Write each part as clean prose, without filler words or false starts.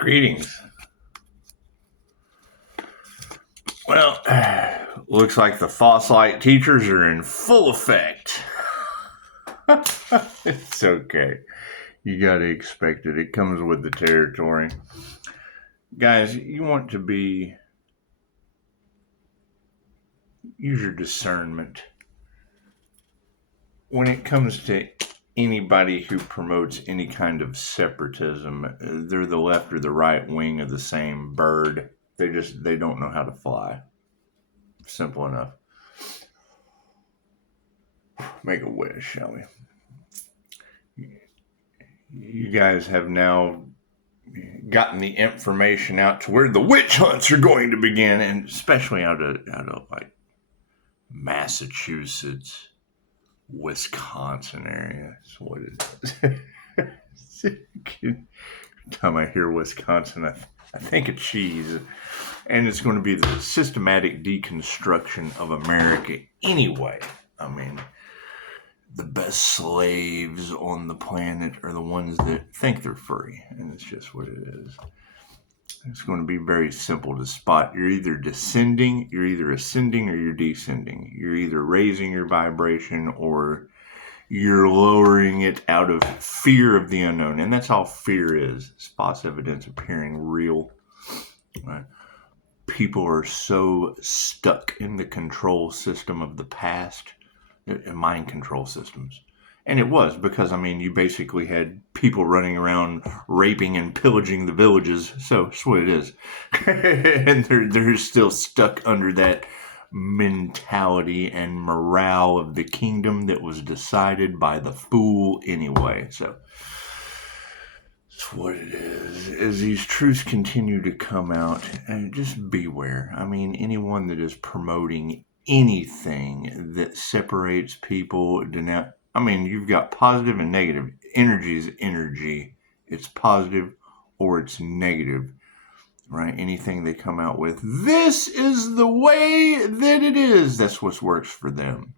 Greetings. Well, looks like the Fossilite teachers are in full effect. It's okay. You gotta expect it. It comes with the territory. Guys, you want to use your discernment. When it comes to anybody who promotes any kind of separatism, they're the left or the right wing of the same bird. They don't know how to fly. Simple enough. Make a wish, shall we? You guys have now gotten the information out to where the witch hunts are going to begin, and especially out of like Massachusetts, Wisconsin area. That's what it is. Every time I hear Wisconsin, I think of cheese. And it's going to be the systematic deconstruction of America anyway. I mean, the best slaves on the planet are the ones that think they're free. And it's just what it is. It's going to be very simple to spot. You're either descending, you're either ascending, or you're descending. You're either raising your vibration or you're lowering it out of fear of the unknown. And that's all fear is. Spots evidence appearing real. Right? People are so stuck in the control system of the past, mind control systems. And it was because, I mean, you basically had people running around raping and pillaging the villages. So that's what it is. And they're still stuck under that mentality and morale of the kingdom that was decided by the fool anyway. So that's what it is. As these truths continue to come out, just beware. I mean, anyone that is promoting anything that separates people, I mean, you've got positive and negative. Energy is energy. It's positive or it's negative, right? Anything they come out with, this is the way that it is. That's what works for them,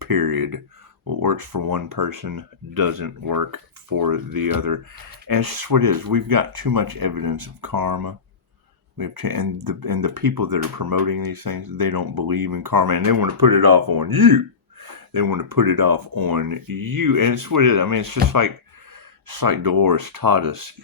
period. What works for one person doesn't work for the other. And it's just what it is. We've got too much evidence of karma. And the people that are promoting these things, they don't believe in karma. And they want to put it off on you. They want to put it off on you. And it's what it is. I mean, it's like Dolores taught us,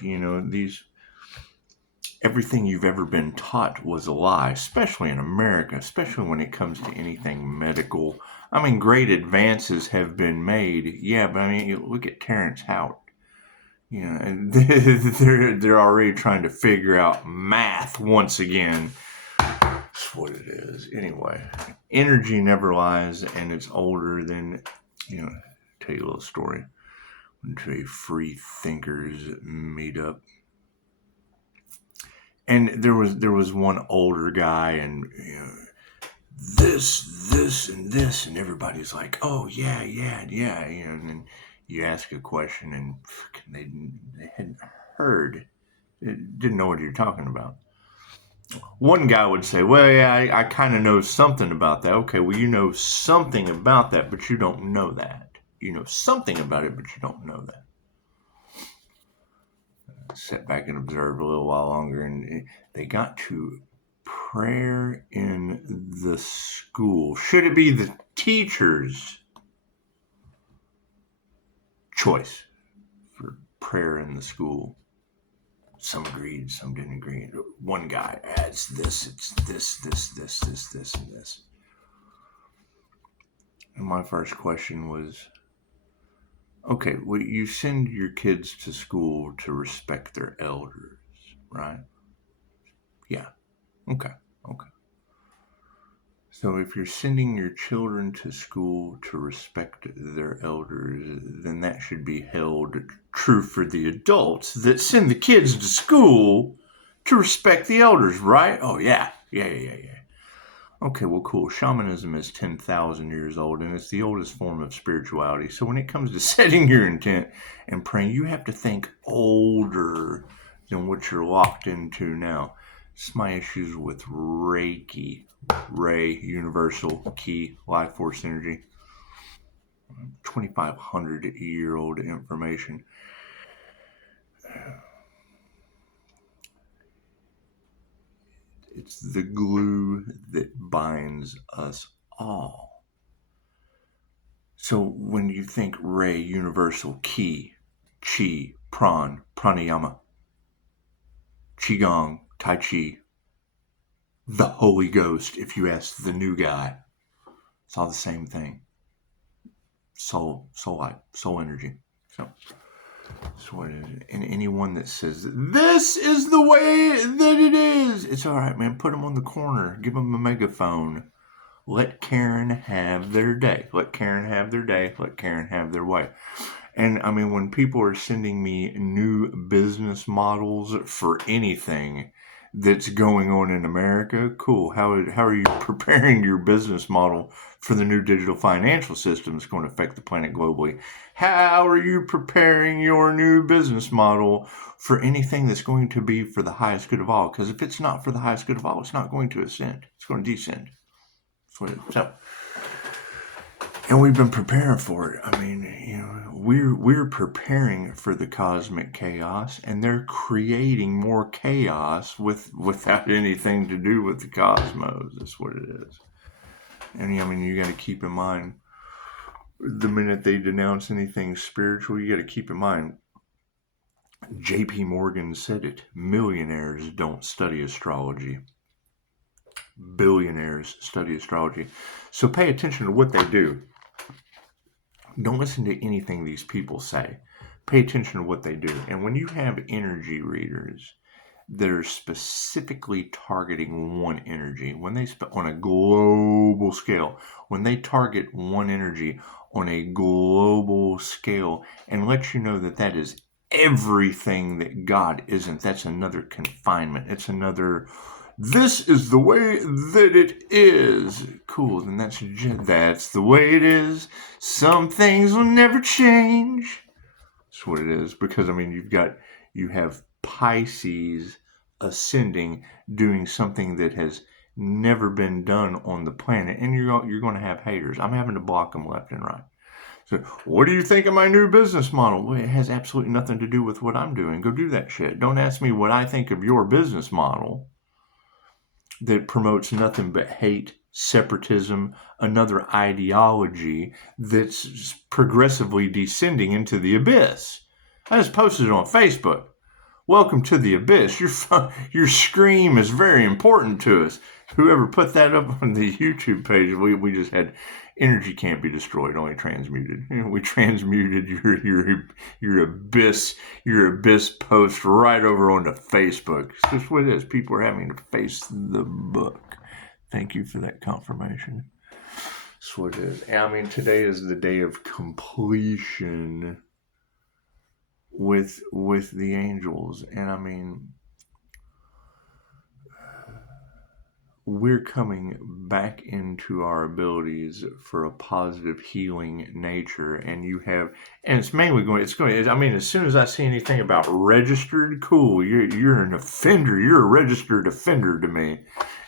everything you've ever been taught was a lie, especially in America, especially when it comes to anything medical. I mean, great advances have been made. Yeah, but I mean, look at Terrence Howard. And they're already trying to figure out math once again. That's what it is. Anyway, energy never lies, and it's older than, tell you a little story. When two free thinkers meet up. And there was one older guy, and this, and this, and everybody's like, oh, yeah. And then you ask a question, and they hadn't heard, didn't know what you're talking about. One guy would say, well, yeah, I kind of know something about that. Okay, well, you know something about that, but you don't know that. You know something about it, but you don't know that. Sit back and observe a little while longer, and they got to prayer in the school. Should it be the teacher's choice for prayer in the school? Some agreed, some didn't agree. One guy adds this, it's this, and this. And my first question was, okay, well, you send your kids to school to respect their elders, right? Yeah. Okay. So if you're sending your children to school to respect their elders, then that should be held true for the adults that send the kids to school to respect the elders, right? Oh, yeah. Okay, well, cool. Shamanism is 10,000 years old, and it's the oldest form of spirituality. So when it comes to setting your intent and praying, you have to think older than what you're locked into now. It's my issues with Reiki, Ray, Universal, Key, Life Force Energy. 2,500-year-old information. It's the glue that binds us all. So when you think Ray, universal, Ki, Chi, Pran, Pranayama, Qigong, Tai Chi, the Holy Ghost, if you ask the new guy, it's all the same thing. Soul light, soul energy. So that's what it is. And anyone that says, this is the way that it is, it's all right, man. Put them on the corner. Give them a megaphone. Let Karen have their day. Let Karen have their day. Let Karen have their way. And I mean, when people are sending me new business models for anything that's going on in America, cool. How are you preparing your business model for the new digital financial system that's going to affect the planet globally? How are you preparing your new business model for anything that's going to be for the highest good of all? Because if it's not for the highest good of all, it's not going to ascend. It's going to descend. So, and we've been preparing for it. I mean, you know, we're preparing for the cosmic chaos, and they're creating more chaos without anything to do with the cosmos. That's what it is. And I mean, you got to keep in mind, the minute they denounce anything spiritual, you got to keep in mind, J.P. Morgan said it, millionaires don't study astrology. Billionaires study astrology. So pay attention to what they do. Don't listen to anything these people say. Pay attention to what they do. And when you have energy readers that are specifically targeting one energy, when they on a global scale, when they target one energy on a global scale and let you know that that is everything that God isn't, that's another confinement. It's another, this is the way that it is. Cool, then that's the way it is. Some things will never change. That's what it is. Because, I mean, you have Pisces ascending, doing something that has never been done on the planet. And you're going to have haters. I'm having to block them left and right. So, what do you think of my new business model? Well, it has absolutely nothing to do with what I'm doing. Go do that shit. Don't ask me what I think of your business model that promotes nothing but hate, separatism, another ideology that's progressively descending into the abyss. I just posted it on Facebook. Welcome to the abyss. Your scream is very important to us. Whoever put that up on the YouTube page, we just had energy can't be destroyed, only transmuted. We transmuted your abyss post right over onto Facebook. It's just what it is. People are having to face the book. Thank you for that confirmation. That's what it is. And I mean, today is the day of completion with the angels, and I mean, we're coming back into our abilities for a positive healing nature, and it's mainly going, I mean, as soon as I see anything about registered, cool, you're an offender, you're a registered offender to me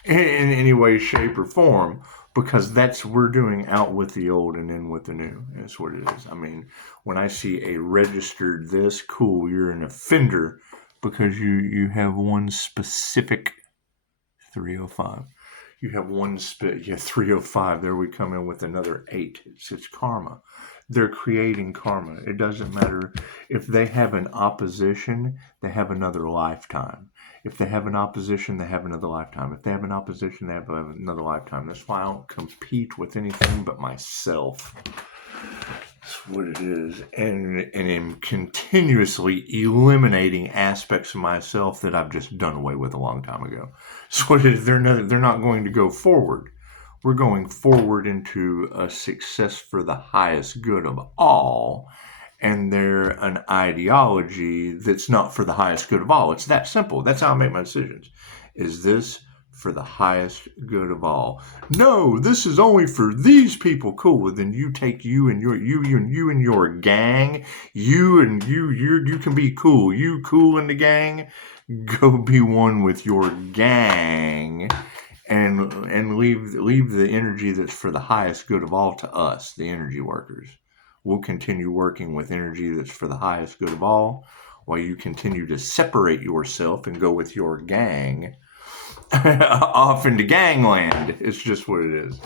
in any way, shape, or form, because we're doing out with the old and in with the new. That's what it is. I mean, when I see a registered this, cool, you're an offender because you have one specific 305. You have one 305. There we come in with another 8. It's karma. They're creating karma. It doesn't matter if they have an opposition, they have another lifetime. If they have an opposition, they have another lifetime. If they have an opposition, they have another lifetime. That's why I don't compete with anything but myself. That's what it is. And I'm continuously eliminating aspects of myself that I've just done away with a long time ago. That's what it is. They're not going to go forward. We're going forward into a success for the highest good of all. And they're an ideology that's not for the highest good of all. It's that simple. That's how I make my decisions. Is this for the highest good of all? No, this is only for these people. Cool. Well, then you take you and your gang. You can be cool. You cool in the gang. Go be one with your gang, and leave the energy that's for the highest good of all to us, the energy workers. We'll continue working with energy that's for the highest good of all, while you continue to separate yourself and go with your gang off into gangland. It's just what it is.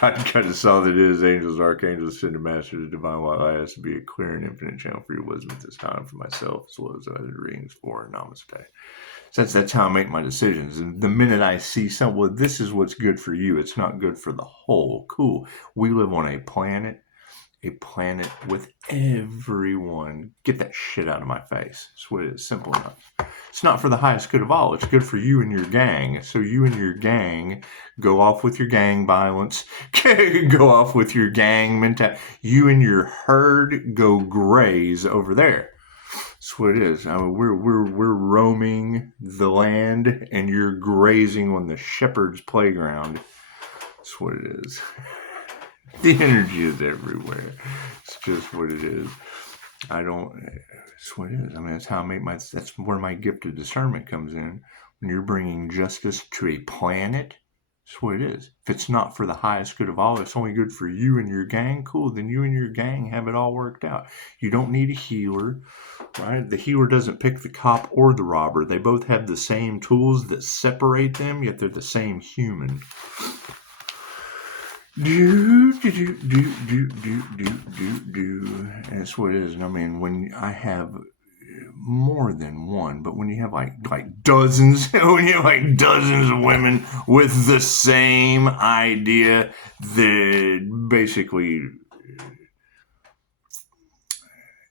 God kind of saw that it is angels, archangels, ascended masters, divine white light has to be a clear and infinite channel for your wisdom at this time for myself as well as other readings for Namaste. So that's how I make my decisions. And the minute I see something, well, this is what's good for you. It's not good for the whole. Cool. We live on a planet with everyone. Get that shit out of my face. That's what it is. Simple enough. It's not for the highest good of all. It's good for you and your gang. So you and your gang go off with your gang violence. Go off with your gang mentality. You and your herd go graze over there. That's what it is. I mean, we're roaming the land, and you're grazing on the shepherd's playground. That's what it is. The energy is everywhere. It's just what it is. It's what it is. I mean, that's how I make that's where my gift of discernment comes in. When you're bringing justice to a planet, that's what it is. If it's not for the highest good of all, it's only good for you and your gang, cool, then you and your gang have it all worked out. You don't need a healer, right? The healer doesn't pick the cop or the robber. They both have the same tools that separate them, yet they're the same human. And that's what it is. And I mean, when I have more than one, but when you have like dozens, when you have like dozens of women with the same idea, that basically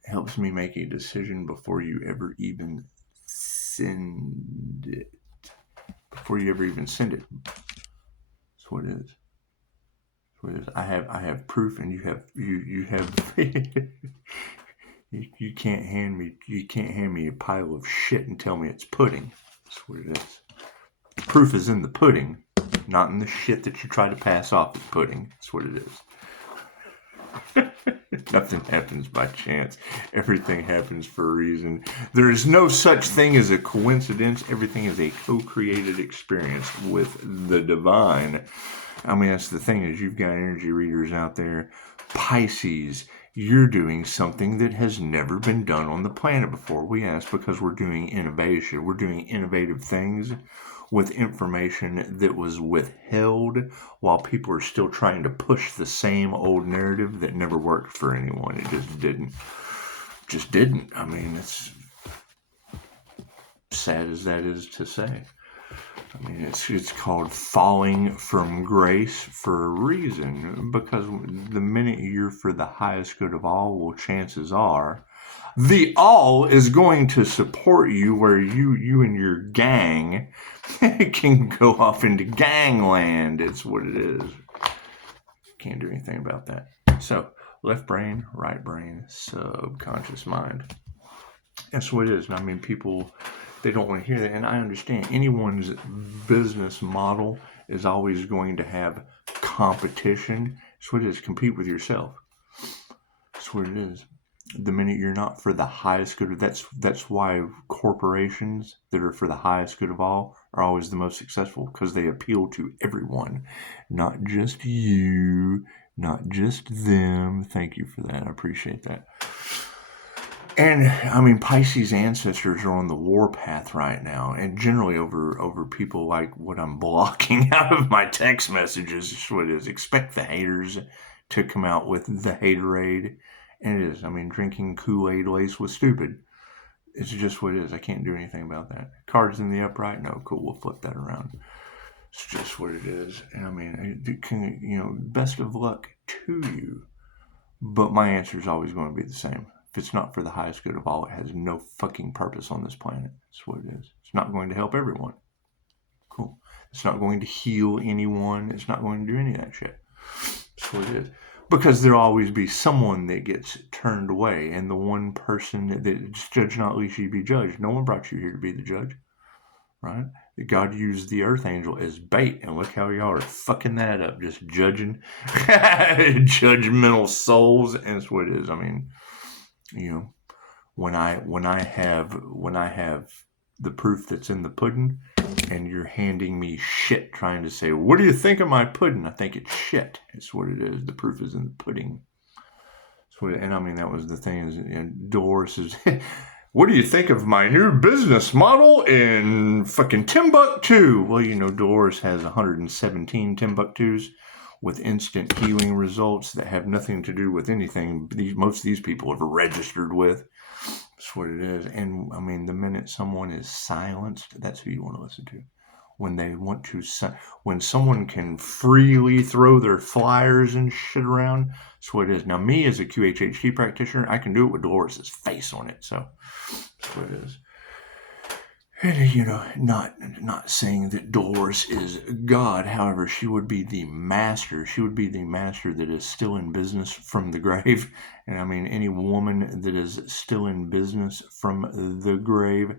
helps me make a decision before you ever even send it. Before you ever even send it. That's what it is. I have proof, and you have you can't hand me a pile of shit and tell me it's pudding. That's what it is. The proof is in the pudding, not in the shit that you try to pass off as pudding. That's what it is. Nothing happens by chance. Everything happens for a reason. There is no such thing as a coincidence. Everything is a co-created experience with the divine. I mean, that's the thing, is you've got energy readers out there. Pisces, you're doing something that has never been done on the planet before. We ask because we're doing innovation. We're doing innovative things with information that was withheld while people are still trying to push the same old narrative that never worked for anyone. It just didn't. Just didn't. I mean, it's sad as that is to say. I mean, it's called falling from grace for a reason, because the minute you're for the highest good of all, well, chances are the all is going to support you, where you and your gang can go off into gangland. It's what it is. Can't do anything about that. So, left brain, right brain, subconscious mind. That's what it is. And I mean, people, they don't want to hear that. And I understand anyone's business model is always going to have competition. That's what it is. Compete with yourself. That's what it is. The minute you're not for the highest good, that's why corporations that are for the highest good of all are always the most successful, because they appeal to everyone, not just you, not just them. Thank you for that. I appreciate that. And I mean, Pisces ancestors are on the warpath right now, and generally over people like what I'm blocking out of my text messages is what it is. Expect the haters to come out with the haterade. And it is. I mean, drinking Kool-Aid laced with stupid. It's just what it is. I can't do anything about that. Cards in the upright? No, cool. We'll flip that around. It's just what it is. And I mean, best of luck to you. But my answer is always going to be the same. If it's not for the highest good of all, it has no fucking purpose on this planet. That's what it is. It's not going to help everyone. Cool. It's not going to heal anyone. It's not going to do any of that shit. That's what it is. Because there'll always be someone that gets turned away, and the one person that's judge not lest ye be judged. No one brought you here to be the judge, right? God used the earth angel as bait, and look how y'all are fucking that up, just judging judgmental souls. And that's what it is. I mean, when I have the proof that's in the pudding, and you're handing me shit trying to say, what do you think of my pudding? I think it's shit. It's what it is. The proof is in the pudding. And I mean, that was the thing, is, Dolores is, what do you think of my new business model in fucking Timbuktu? Well, Dolores has 117 Timbuktus with instant healing results that have nothing to do with anything most of these people have registered with. That's what it is. And I mean, the minute someone is silenced, that's who you want to listen to. When they want to, when someone can freely throw their flyers and shit around, that's what it is. Now, me as a QHHT practitioner, I can do it with Dolores' face on it. So that's what it is. And, not saying that Dolores is God. However, she would be the master. She would be the master that is still in business from the grave. And I mean, any woman that is still in business from the grave,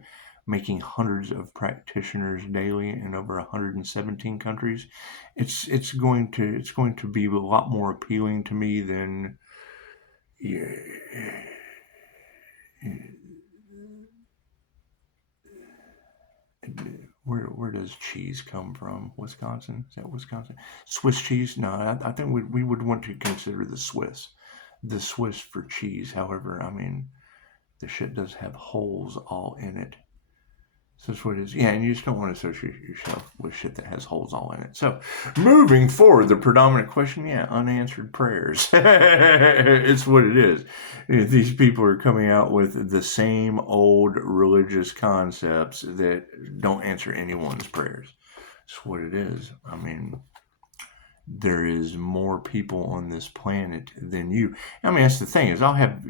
making hundreds of practitioners daily in over 117 countries, it's going to be a lot more appealing to me than where does cheese come from? Wisconsin? Is that Wisconsin? Swiss cheese? No, I think we would want to consider the Swiss for cheese. However, I mean, the shit does have holes all in it. So that's what it is. Yeah, and you just don't want to associate yourself with shit that has holes all in it. So, moving forward, the predominant question, unanswered prayers. It's what it is. These people are coming out with the same old religious concepts that don't answer anyone's prayers. That's what it is. I mean, there is more people on this planet than you. I mean, that's the thing is I'll have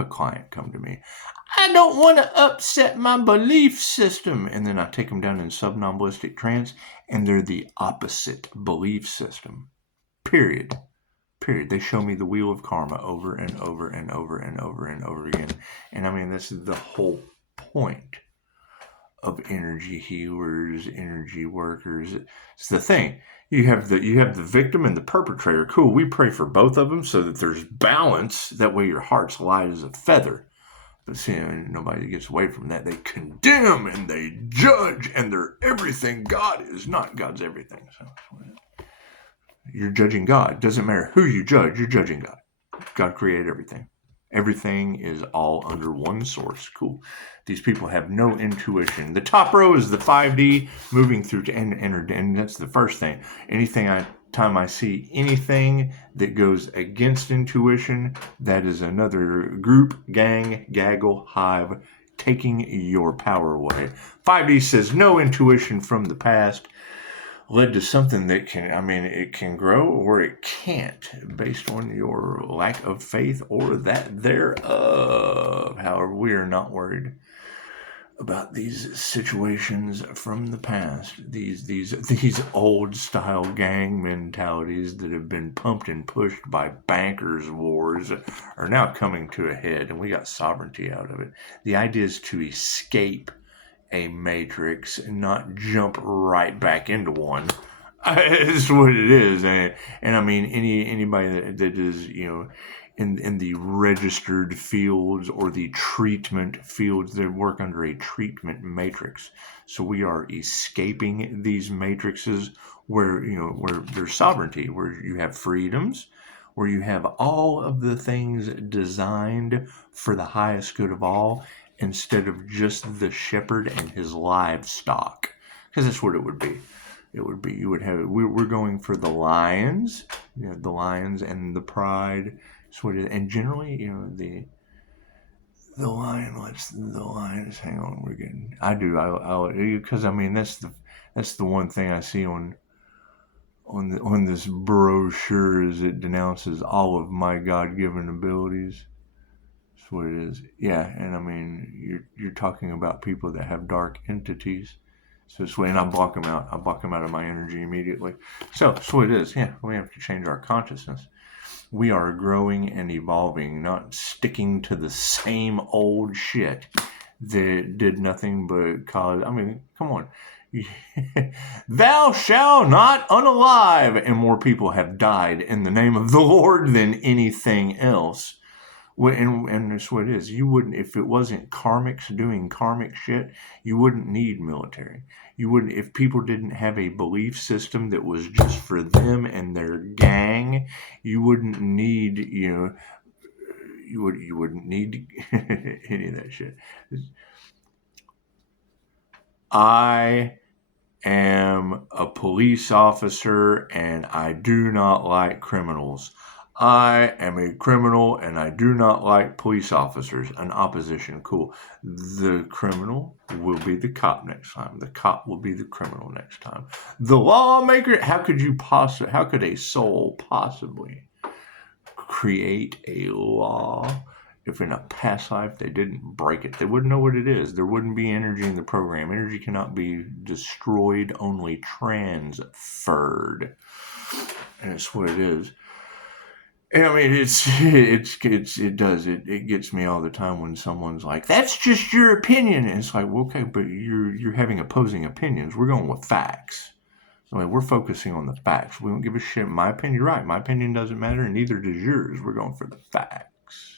a client come to me. I don't want to upset my belief system. And then I take them down in subnomballistic trance, and they're the opposite belief system. Period. They show me the wheel of karma over and over and over and over and over again. And I mean, this is the whole point of energy healers, energy workers. It's the thing. You have the victim and the perpetrator. Cool. We pray for both of them so that there's balance. That way your heart's light as a feather. But see, nobody gets away from that. They condemn and they judge and they're everything. God is not. God's everything. So you're judging God. Doesn't matter who you judge. You're judging God. God created everything. Everything is all under one source. Cool. These people have no intuition. The top row is the 5D moving through to and that's the first thing. Time I see anything that goes against intuition, that is another group, gang, gaggle, hive, taking your power away. 5D says no intuition from the past led to something that it can grow or it can't based on your lack of faith or that thereof. However, we are not worried about these situations from the past, these old style gang mentalities that have been pumped and pushed by bankers' wars are now coming to a head, and we got sovereignty out of it. The idea is to escape a matrix and not jump right back into one. It's what it is. And I mean, anybody that is, in the registered fields or the treatment fields, they work under a treatment matrix. So we are escaping these matrices where there's sovereignty, where you have freedoms, where you have all of the things designed for the highest good of all, instead of just the shepherd and his livestock. Because that's what it would be. We're going for the lions, the lions and the pride. And generally, the lions. Hang on, we're getting. Because that's the one thing I see on this brochure is it denounces all of my God-given abilities. That's what it is. Yeah, and I mean, you're talking about people that have dark entities. So this way, and I block them out. I block them out of my energy immediately. So that's what it is. Yeah, we have to change our consciousness. We are growing and evolving, not sticking to the same old shit that did nothing but cause. I mean, come on. Thou shalt not unalive. And more people have died in the name of the Lord than anything else. And that's what it is. You wouldn't, if it wasn't karmics doing karmic shit, you wouldn't need military. You wouldn't, if people didn't have a belief system that was just for them and their gang, you wouldn't need, you wouldn't need any of that shit. I am a police officer and I do not like criminals. I am a criminal and I do not like police officers. An opposition, cool. The criminal will be the cop next time. The cop will be the criminal next time. The lawmaker, how could a soul possibly create a law if in a past life they didn't break it? They wouldn't know what it is. There wouldn't be energy in the program. Energy cannot be destroyed, only transferred. And it's what it is. And I mean, it gets me all the time when someone's like, that's just your opinion. And it's like, well, okay, but you're having opposing opinions. We're going with facts. I mean, we're focusing on the facts. We don't give a shit. My opinion, you're right. My opinion doesn't matter, and neither does yours. We're going for the facts.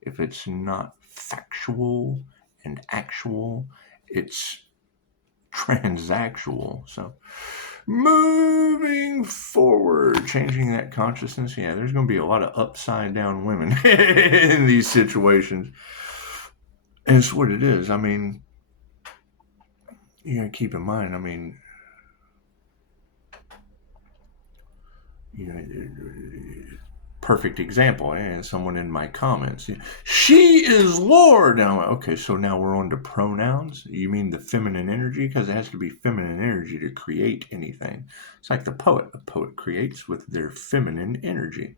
If it's not factual and actual, it's transactional. So, moving forward, changing that consciousness. Yeah, there's going to be a lot of upside down women in these situations. And it's what it is. I mean, you got to keep in mind, I mean, perfect example, and someone in my comments, she is Lord. Now, okay, so now we're on to pronouns. You mean the feminine energy? Because it has to be feminine energy to create anything. It's like the poet. The poet creates with their feminine energy.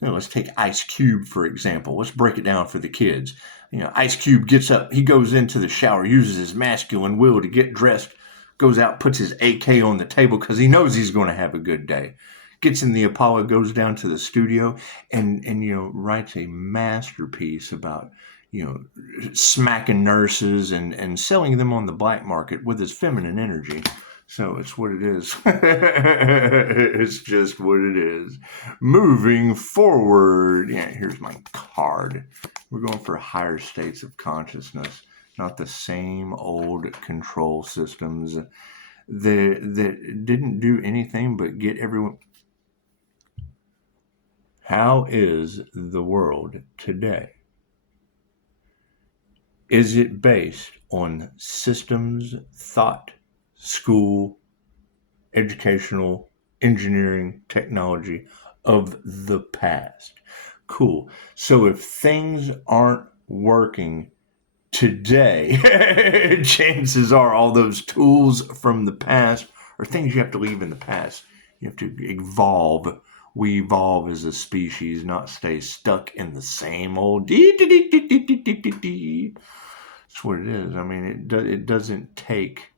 Let's take Ice Cube, for example. Let's break it down for the kids. Ice Cube gets up, he goes into the shower, uses his masculine will to get dressed, goes out, puts his AK on the table because he knows he's going to have a good day. Gets in the Apollo, goes down to the studio, and writes a masterpiece about smacking nurses and selling them on the black market with his feminine energy. So it's what it is. It's just what it is. Moving forward. Yeah, here's my card. We're going for higher states of consciousness, not the same old control systems that didn't do anything but get everyone. How is the world today? Is it based on systems, thought, school, educational, engineering, technology of the past? Cool. So if things aren't working today, chances are all those tools from the past are things you have to leave in the past. You have to evolve. We evolve as a species, not stay stuck in the same old That's what it is. I mean, it doesn't take,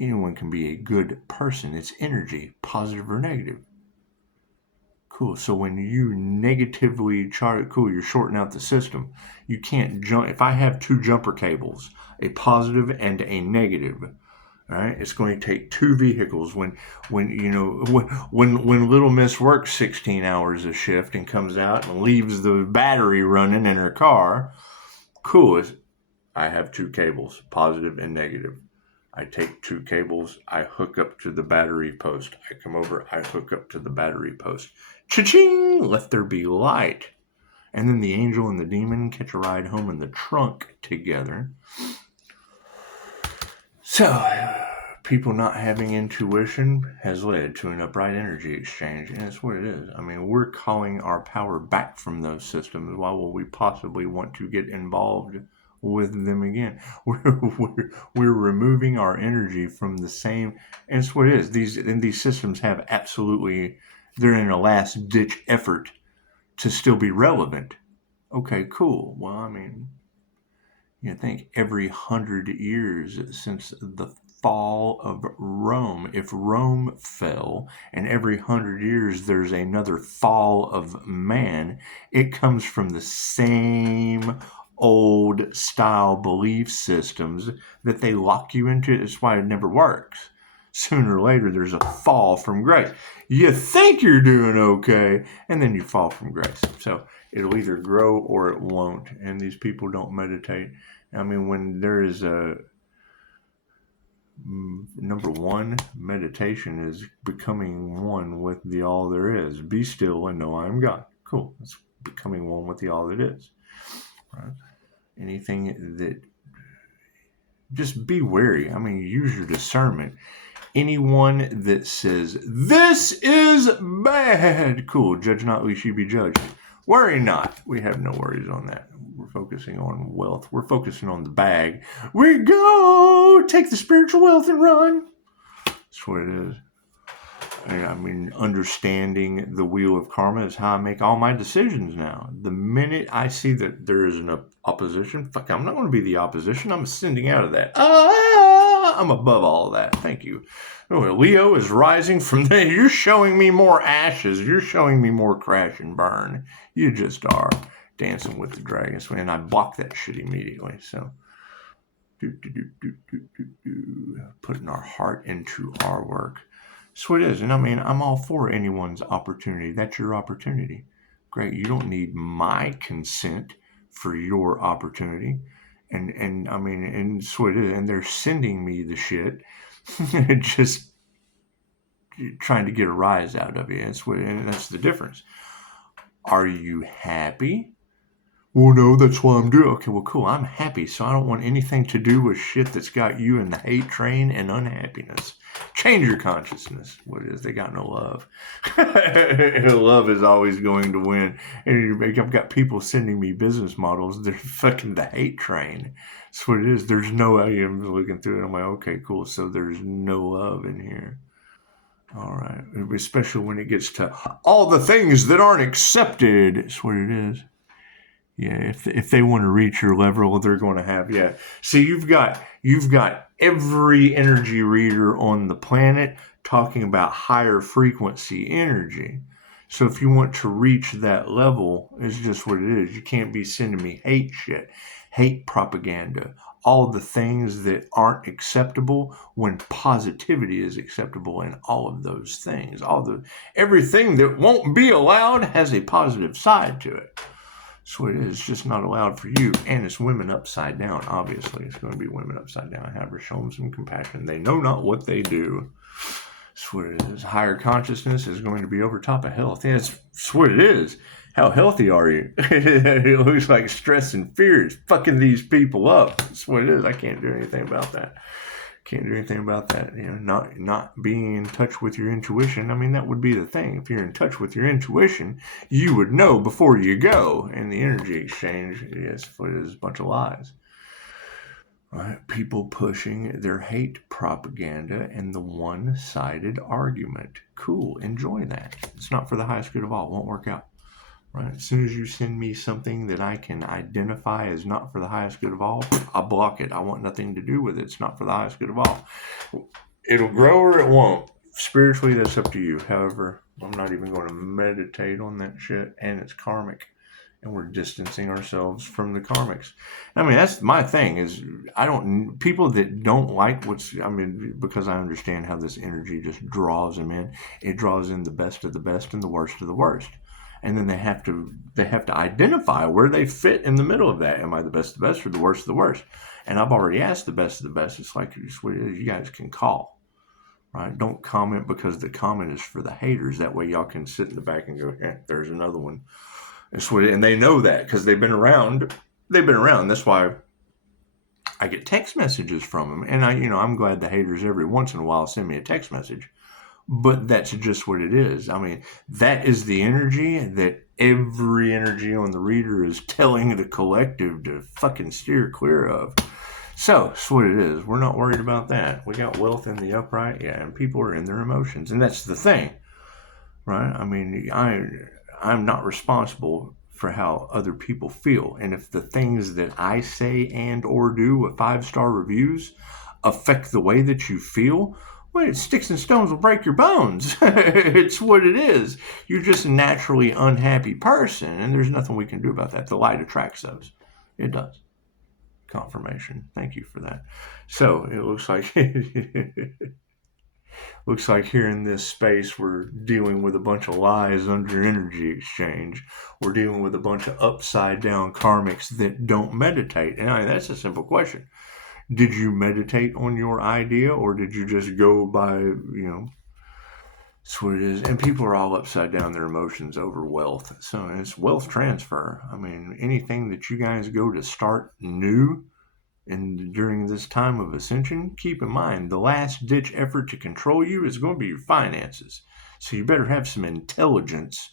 anyone can be a good person. It's energy, positive or negative. Cool. So when you negatively chart, cool, you're shorting out the system. You can't jump. If I have two jumper cables, a positive and a negative, all right, it's going to take two vehicles. When Little Miss works 16 hours a shift and comes out and leaves the battery running in her car, cool. I have two cables, positive and negative. I take two cables, I hook up to the battery post. I come over, I hook up to the battery post. Cha-ching! Let there be light. And then the angel and the demon catch a ride home in the trunk together. So, people not having intuition has led to an upright energy exchange, and it's what it is. I mean, we're calling our power back from those systems. Why will we possibly want to get involved with them again? We're removing our energy from the same, and it's what it is. These systems have absolutely, they're in a last ditch effort to still be relevant. Okay, cool. Well, I mean, think every 100 years since the fall of Rome, if Rome fell, and every 100 years there's another fall of man, it comes from the same old style belief systems that they lock you into. That's why it never works. Sooner or later, there's a fall from grace. You think you're doing okay, and then you fall from grace. So it'll either grow or it won't. And these people don't meditate. I mean, when there is a number one, meditation is becoming one with the all there is. Be still and know I am God. Cool. That's becoming one with the all that is. Right? Anything that, just be wary. I mean, use your discernment. Anyone that says, this is bad, cool, judge not, lest you be judged. Worry not. We have no worries on that. We're focusing on wealth. We're focusing on the bag. We go! Take the spiritual wealth and run. That's what it is. I mean, understanding the wheel of karma is how I make all my decisions now. The minute I see that there is an opposition, fuck, I'm not going to be the opposition. I'm ascending out of that. I'm above all of that. Thank you. Oh, Leo is rising from there. You're showing me more ashes. You're showing me more crash and burn. You just are dancing with the dragons. And I block that shit immediately. So, putting our heart into our work. So it is. And I mean, I'm all for anyone's opportunity. That's your opportunity. Great. You don't need my consent for your opportunity. And I mean, and so it is. And they're sending me the shit. Just trying to get a rise out of you. And that's the difference. Are you happy? Well, no, that's why I'm doing. Okay, well, cool. I'm happy, so I don't want anything to do with shit that's got you in the hate train and unhappiness. Change your consciousness. What it is, they got no love. Love is always going to win. And I've got people sending me business models. They're fucking the hate train. That's what it is. There's no, I am looking through it. I'm like, okay, cool. So there's no love in here. All right. Especially when it gets to all the things that aren't accepted. That's what it is. Yeah, if they want to reach your level, they're going to have, yeah. See, you've got every energy reader on the planet talking about higher frequency energy. So if you want to reach that level, it's just what it is. You can't be sending me hate shit, hate propaganda, all the things that aren't acceptable when positivity is acceptable, and all of those things. Everything that won't be allowed has a positive side to it. So it is just not allowed for you. And it's women upside down. Obviously, it's going to be women upside down. Have her show them some compassion. They know not what they do. That's what it is. Higher consciousness is going to be over top of health. Yeah, that's what it is. How healthy are you? It looks like stress and fear is fucking these people up. That's what it is. I can't do anything about that. Can't do anything about that. You know, not being in touch with your intuition. I mean, that would be the thing. If you're in touch with your intuition, you would know before you go. And the energy exchange, yes, it is a bunch of lies. Right? People pushing their hate propaganda and the one-sided argument. Cool. Enjoy that. It's not for the highest good of all. It won't work out. Right? As soon as you send me something that I can identify as not for the highest good of all, I block it. I want nothing to do with it. It's not for the highest good of all. It'll grow or it won't. Spiritually, that's up to you. However, I'm not even going to meditate on that shit, and it's karmic. And we're distancing ourselves from the karmics. I mean, that's my thing is people that don't like because I understand how this energy just draws them in. It draws in the best of the best and the worst of the worst. And then they have to identify where they fit in the middle of that. Am I the best of the best or the worst of the worst? And I've already asked the best of the best. It's like you guys can call, right? Don't comment because the comment is for the haters. That way y'all can sit in the back and go, yeah, there's another one. And they know that because they've been around. They've been around. That's why I get text messages from them. And I'm glad the haters every once in a while send me a text message. But that's just what it is. I mean, that is the energy that every energy on the reader is telling the collective to fucking steer clear of. So, that's what it is. We're not worried about that. We got wealth in the upright, yeah, and people are in their emotions. And that's the thing, right? I mean, I'm not responsible for how other people feel. And if the things that I say and or do with 5-star reviews affect the way that you feel, well, sticks and stones will break your bones. It's what it is. You're just a naturally unhappy person, and there's nothing we can do about that. The light attracts those. It does. Confirmation. Thank you for that. So it looks like here in this space we're dealing with a bunch of lies under energy exchange. We're dealing with a bunch of upside down karmics that don't meditate. And that's a simple question. Did you meditate on your idea, or did you just go by, That's what it is. And people are all upside down their emotions over wealth. So it's wealth transfer. I mean, anything that you guys go to start new and during this time of ascension, keep in mind the last ditch effort to control you is going to be your finances. So you better have some intelligence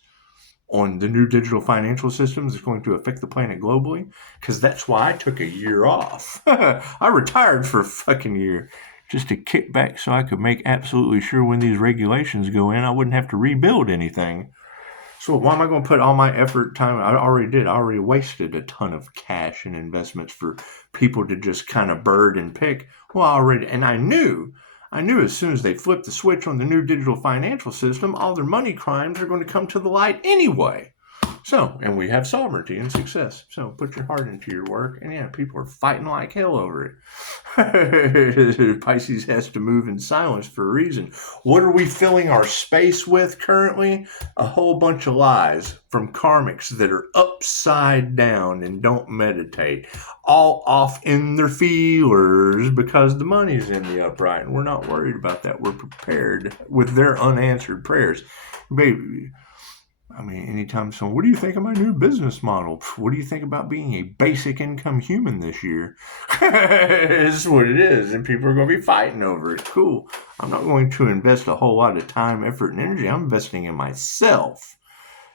on the new digital financial systems that's going to affect the planet globally, because that's why I took a year off. I retired for a fucking year just to kick back so I could make absolutely sure when these regulations go in, I wouldn't have to rebuild anything. So why am I going to put all my effort, time? I already did. I already wasted a ton of cash and investments for people to just kind of bird and pick. Well, and I knew as soon as they flip the switch on the new digital financial system, all their money crimes are going to come to the light anyway. So, and we have sovereignty and success. So put your heart into your work. And yeah, people are fighting like hell over it. Pisces has to move in silence for a reason. What are we filling our space with currently? A whole bunch of lies from karmics that are upside down and don't meditate. All off in their feelers because the money's in the upright. And we're not worried about that. We're prepared with their unanswered prayers. Baby, I mean, anytime someone, what do you think of my new business model? What do you think about being a basic income human this year? It's what it is, and people are going to be fighting over it. Cool. I'm not going to invest a whole lot of time, effort, and energy. I'm investing in myself.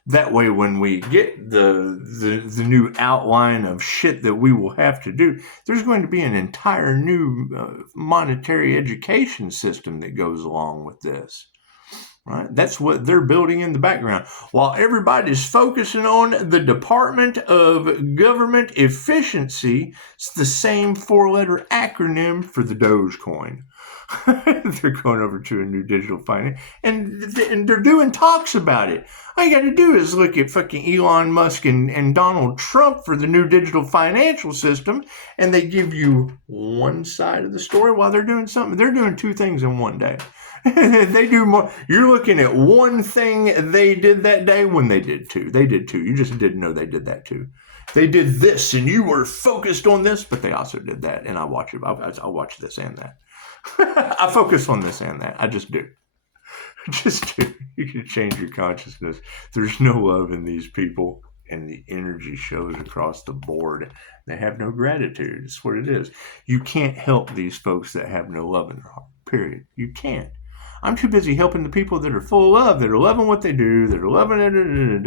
That way, when we get the new outline of shit that we will have to do, there's going to be an entire new monetary education system that goes along with this. Right? That's what they're building in the background. While everybody's focusing on the Department of Government Efficiency, it's the same four-letter acronym for the Dogecoin. They're going over to a new digital finance, and they're doing talks about it. All you got to do is look at fucking Elon Musk and Donald Trump for the new digital financial system, and they give you one side of the story while they're doing something. They're doing two things in one day. They do more. You're looking at one thing they did that day when they did two. They did two. You just didn't know they did that too. They did this and you were focused on this, but they also did that. And I watch it. I'll watch this and that. I focus on this and that. I just do. Just do. You can change your consciousness. There's no love in these people. And the energy shows across the board. They have no gratitude. It's what it is. You can't help these folks that have no love in their heart. Period. You can't. I'm too busy helping the people that are full of love, that are loving what they do, that are loving it,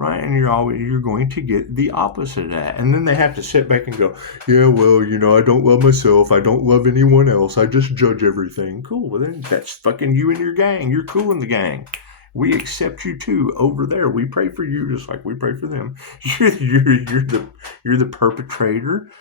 right? And you're going to get the opposite of that. And then they have to sit back and go, yeah, well, I don't love myself. I don't love anyone else. I just judge everything. Cool. Well, then that's fucking you and your gang. You're cool in the gang. We accept you too over there. We pray for you just like we pray for them. You're the perpetrator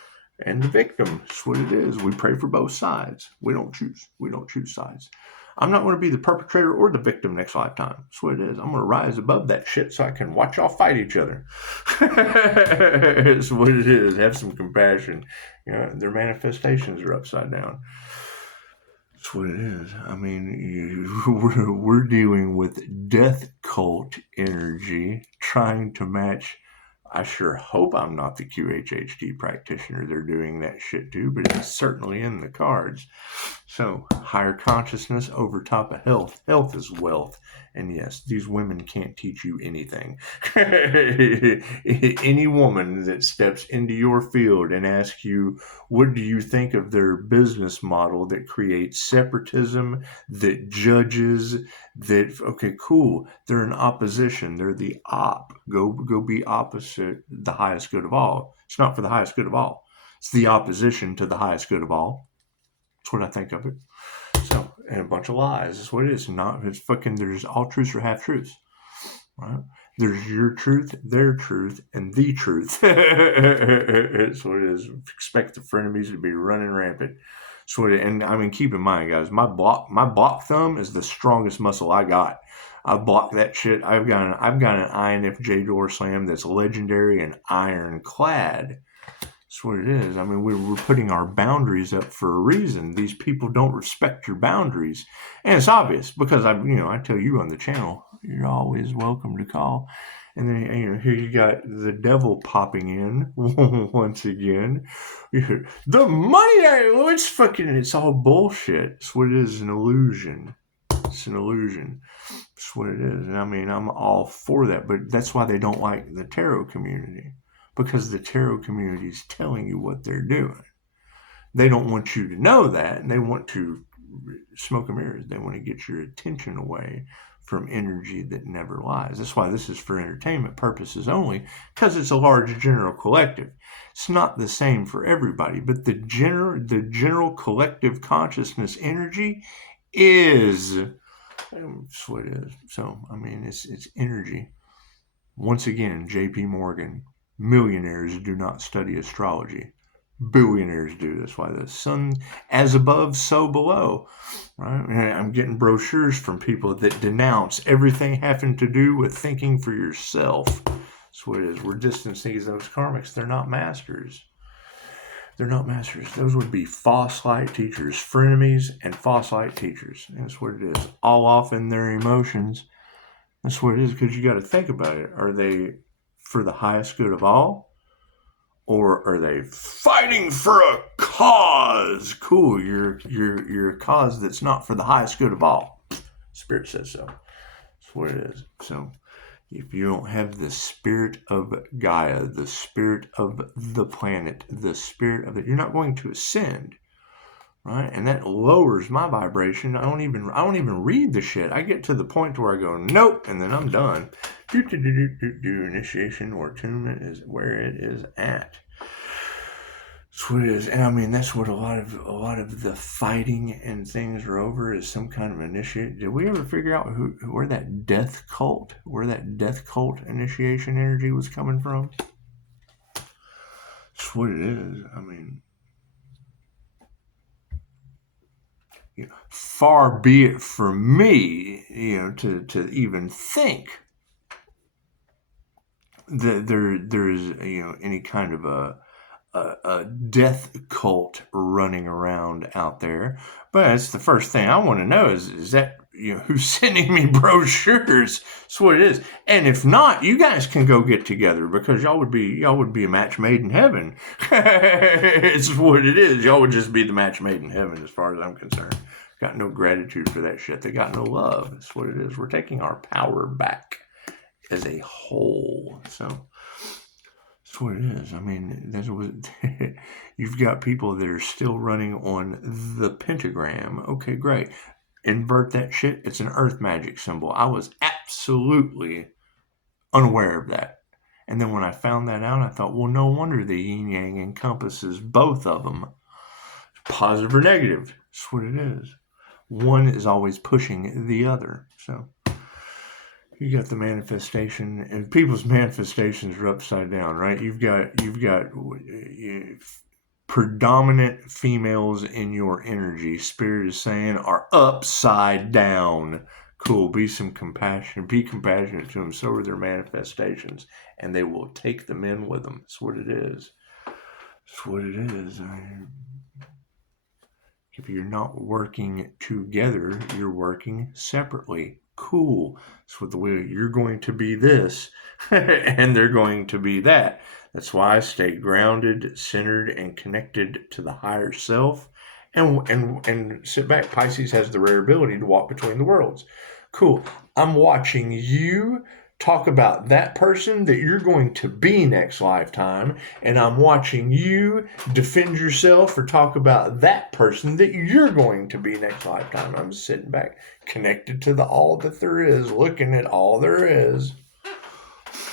and the victim. That's what it is. We pray for both sides. We don't choose sides. I'm not going to be the perpetrator or the victim next lifetime. That's what it is. I'm going to rise above that shit so I can watch y'all fight each other. It's what it is. Have some compassion. Their manifestations are upside down. That's what it is. I mean, we're dealing with death cult energy, trying to match. I sure hope I'm not the QHHT practitioner. They're doing that shit too, but it's certainly in the cards. So, higher consciousness over top of health. Health is wealth. And yes, these women can't teach you anything. Any woman that steps into your field and asks you, what do you think of their business model that creates separatism, that judges, that, okay, cool, they're in opposition. They're the op. Go be opposite the highest good of all. It's not for the highest good of all. It's the opposition to the highest good of all. That's what I think of it. So, and a bunch of lies. That's what it is. There's all truths or half truths. Right? There's your truth, their truth, and the truth. That's what it is. Expect the frenemies to be running rampant. So, and I mean, keep in mind, guys, my block thumb is the strongest muscle I got. I block that shit. I've got an INFJ door slam that's legendary and ironclad. That's what it is. I mean, we're putting our boundaries up for a reason. These people don't respect your boundaries. And it's obvious because I tell you on the channel, you're always welcome to call. And then, here you got the devil popping in once again. The money, it's all bullshit. It's what it is, an illusion. It's an illusion. That's what it is. And I mean, I'm all for that, but that's why they don't like the tarot community, because the tarot community is telling you what they're doing. They don't want you to know that, and they want to smoke and mirrors. They want to get your attention away from energy that never lies. That's why this is for entertainment purposes only, because it's a large general collective. It's not the same for everybody, but the general collective consciousness energy is, that's what it is. So, I mean, it's energy. Once again, J.P. Morgan, millionaires do not study astrology. Billionaires do. That's why the sun, as above, so below. Right? I'm getting brochures from people that denounce everything having to do with thinking for yourself. That's what it is. We're distancing those karmics. They're not masters. They're not masters. Those would be false light teachers, frenemies, and false light teachers. That's what it is. All off in their emotions. That's what it is, because you got to think about it. Are they for the highest good of all? Or are they fighting for a cause? Cool, you're a cause that's not for the highest good of all. Spirit says so. That's what it is. So if you don't have the spirit of Gaia, the spirit of the planet, the spirit of it, you're not going to ascend. Right? And that lowers my vibration. I don't even read the shit. I get to the point where I go, nope, and then I'm done. Initiation or attunement is where it is at. That's what it is. And I mean, that's what a lot of the fighting and things are over, is some kind of initiate. Did we ever figure out where that death cult initiation energy was coming from? That's what it is. I mean, far be it from me, to even think that there is, any kind of a death cult running around out there. But it's the first thing I want to know is that, who's sending me brochures? That's what it is. And if not, you guys can go get together, because y'all would be a match made in heaven. It's what it is. Y'all would just be the match made in heaven, as far as I'm concerned. Got no gratitude for that shit. They got no love. That's what it is. We're taking our power back as a whole. So that's what it is. I mean, that's what you've got people that are still running on the pentagram. Okay, great. Invert that shit. It's an earth magic symbol. I was absolutely unaware of that. And then when I found that out, I thought, well, no wonder the yin yang encompasses both of them. Positive or negative. That's what it is. One is always pushing the other. So you got the manifestation, and people's manifestations are upside down, right? You've got predominant females in your energy. Spirit is saying are upside down. Cool. Be compassionate to them. So are their manifestations, and they will take them in with them. That's what it is. That's what it is. If you're not working together, you're working separately. Cool. That's what the way you're going to be this, and they're going to be that. That's why I stay grounded, centered, and connected to the higher self, and sit back. Pisces has the rare ability to walk between the worlds. Cool. I'm watching you talk about that person that you're going to be next lifetime, and I'm watching you defend yourself or talk about that person that you're going to be next lifetime. I'm sitting back, connected to the all that there is, looking at all there is.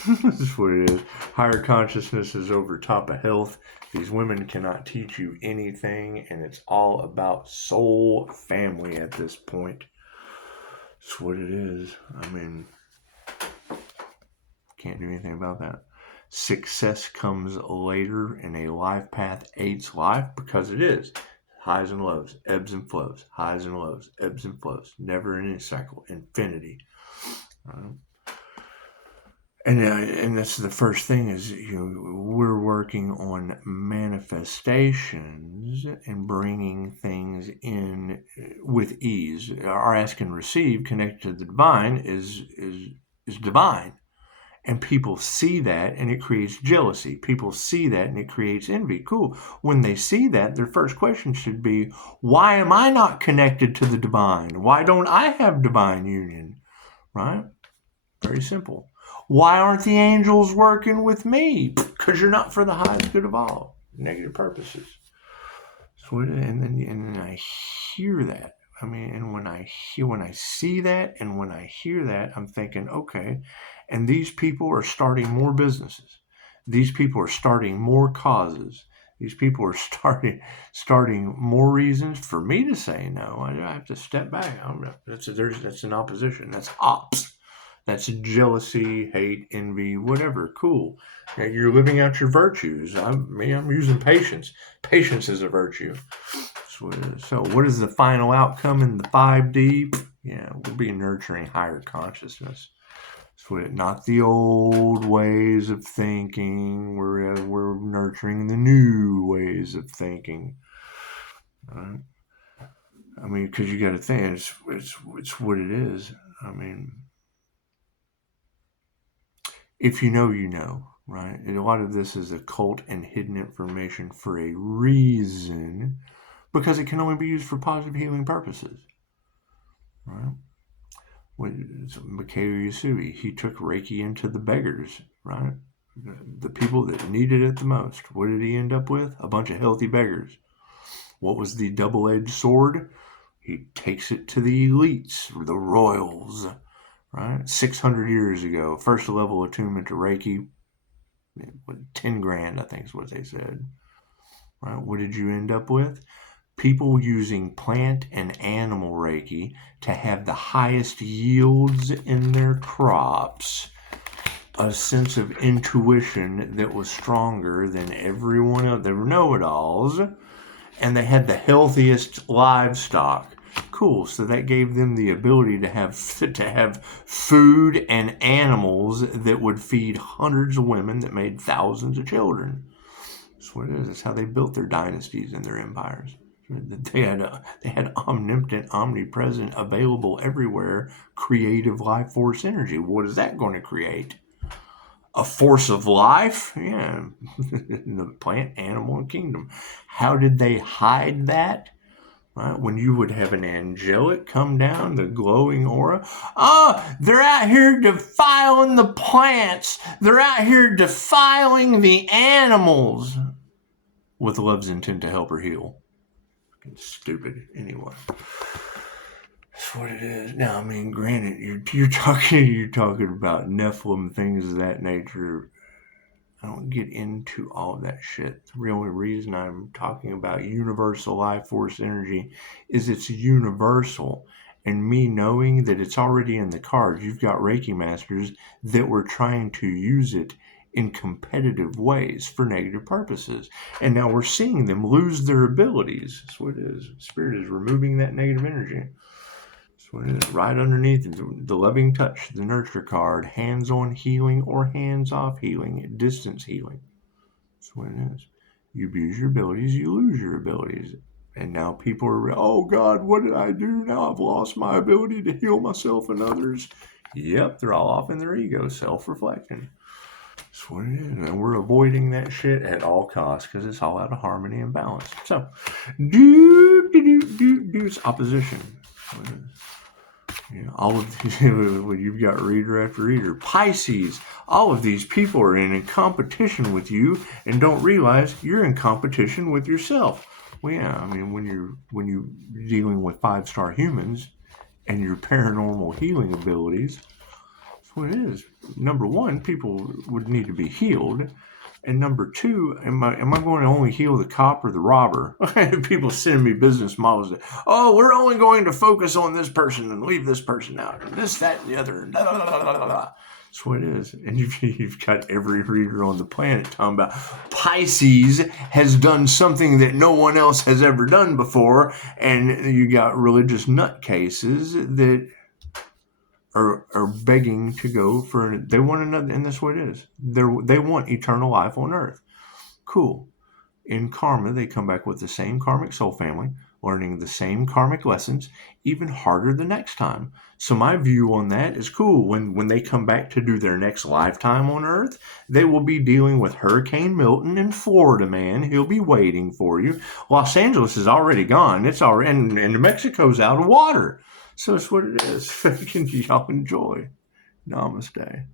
That's what it is. Higher consciousness is over top of health. These women cannot teach you anything, and it's all about soul family at this point. That's what it is. I mean, can't do anything about that. Success comes later, and a life path aids life, because it is highs and lows, ebbs and flows, highs and lows, ebbs and flows, never ending cycle, infinity. And that's the first thing is, we're working on manifestations and bringing things in with ease. Our ask and receive connected to the divine is divine. And people see that and it creates jealousy. People see that and it creates envy. Cool. When they see that, their first question should be, why am I not connected to the divine? Why don't I have divine union? Right? Very simple. Why aren't the angels working with me? Because you're not for the highest good of all. Negative purposes. So, and then I hear that. I mean, and when I see that, and when I hear that, I'm thinking, okay, and these people are starting more businesses. These people are starting more causes. These people are starting more reasons for me to say no. I have to step back. That's an opposition. That's ops. That's jealousy, hate, envy, whatever. Cool. Now, you're living out your virtues. I'm using patience. Patience is a virtue. So what is the final outcome in the 5D? Yeah, we'll be nurturing higher consciousness. So not the old ways of thinking. We're nurturing the new ways of thinking. Right? I mean, because you got to think, it's what it is. I mean, if you know, you know, right? And a lot of this is occult and hidden information for a reason, because it can only be used for positive healing purposes, right? Mikhail Yasui, he took Reiki into the beggars, right? The people that needed it the most. What did he end up with? A bunch of healthy beggars. What was the double-edged sword? He takes it to the elites, the royals, right? 600 years ago, first level attunement to Reiki, 10 grand, I think is what they said. Right? What did you end up with? People using plant and animal Reiki to have the highest yields in their crops. A sense of intuition that was stronger than everyone else. They were know-it-alls, and they had the healthiest livestock. Cool. So that gave them the ability to have food and animals that would feed hundreds of women that made thousands of children. That's what it is. That's how they built their dynasties and their empires. They had omnipotent, omnipresent, available everywhere, creative life force energy. What is that going to create? A force of life? Yeah. The plant, animal, and kingdom. How did they hide that? Right? When you would have an angelic come down, the glowing aura. They're out here defiling the plants. They're out here defiling the animals. With love's intent to help her heal. Stupid. Anyway. That's what it is. Now, I mean, granted, you're talking about Nephilim, things of that nature. I don't get into all of that shit. The only reason I'm talking about universal life force energy is it's universal. And me knowing that it's already in the cards, you've got Reiki masters that were trying to use it in competitive ways for negative purposes. And now we're seeing them lose their abilities. That's what it is. Spirit is removing that negative energy. That's what it is. Right underneath the loving touch, the nurture card, hands-on healing or hands-off healing, distance healing. That's what it is. You abuse your abilities, you lose your abilities. And now people are, oh God, what did I do? Now I've lost my ability to heal myself and others. Yep, they're all off in their ego, self-reflecting. That's what it is. And we're avoiding that shit at all costs because it's all out of harmony and balance. So, it's opposition. All of these, you've got reader after reader. Pisces, all of these people are in competition with you and don't realize you're in competition with yourself. Well, yeah, I mean, when you're dealing with 5-star humans and your paranormal healing abilities, that's what it is. Number one, people would need to be healed. And number two, am I going to only heal the cop or the robber? People sending me business models that, we're only going to focus on this person and leave this person out. And this, that, and the other. And that's what it is. And you've got every reader on the planet talking about Pisces has done something that no one else has ever done before. And you got religious nutcases that are begging to go for, they want another, and that's what it is. They want eternal life on earth. Cool. In karma, they come back with the same karmic soul family, learning the same karmic lessons, even harder the next time. So my view on that is cool. When they come back to do their next lifetime on Earth, they will be dealing with Hurricane Milton in Florida, man. He'll be waiting for you. Los Angeles is already gone. It's already, and Mexico's out of water. So it's what it is. Y'all enjoy. Namaste.